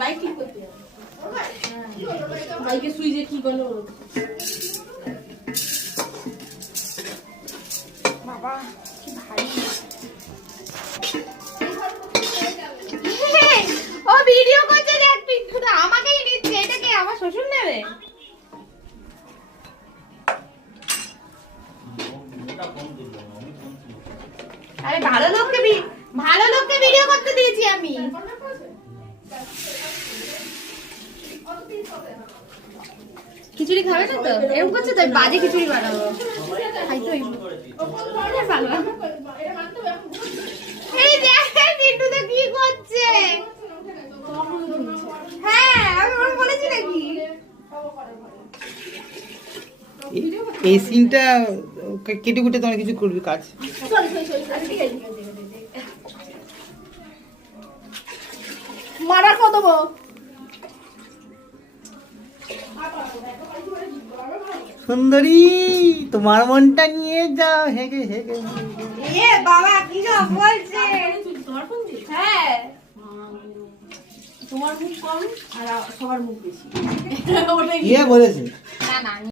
Bike ঠিক করতে হবে। বাইকের সুইচে কি করলো বাবা কি ভারী। ও ভিডিও করছে দেখ, পিন্টু তো আমাকেই নিচ্ছে। এটা কি আমার শ্বশুর নেবে? আরে ভালো লোককে ভিডিও করতে দিয়েছি আমি। খিচুড়ি খাবে না তো? এরকম করছে তাই বাজে খিচুড়ি বানাবো। খাই তো ভালো। এই দেখ পিন্টু তো কি করছে। হ্যাঁ আমি ওর বলেছি নাকি? এই সিনটা কেটে কুটে তোমার কিছু করবি কাজ। মারা কত সুন্দরী তোমার মনটা নিয়ে যাও হেগে হেগে। এ বাবা কি সব বলছে। হ্যাঁ তোমার মুখ কম আর সবার মুখ বেশি। কে বলেছে? না না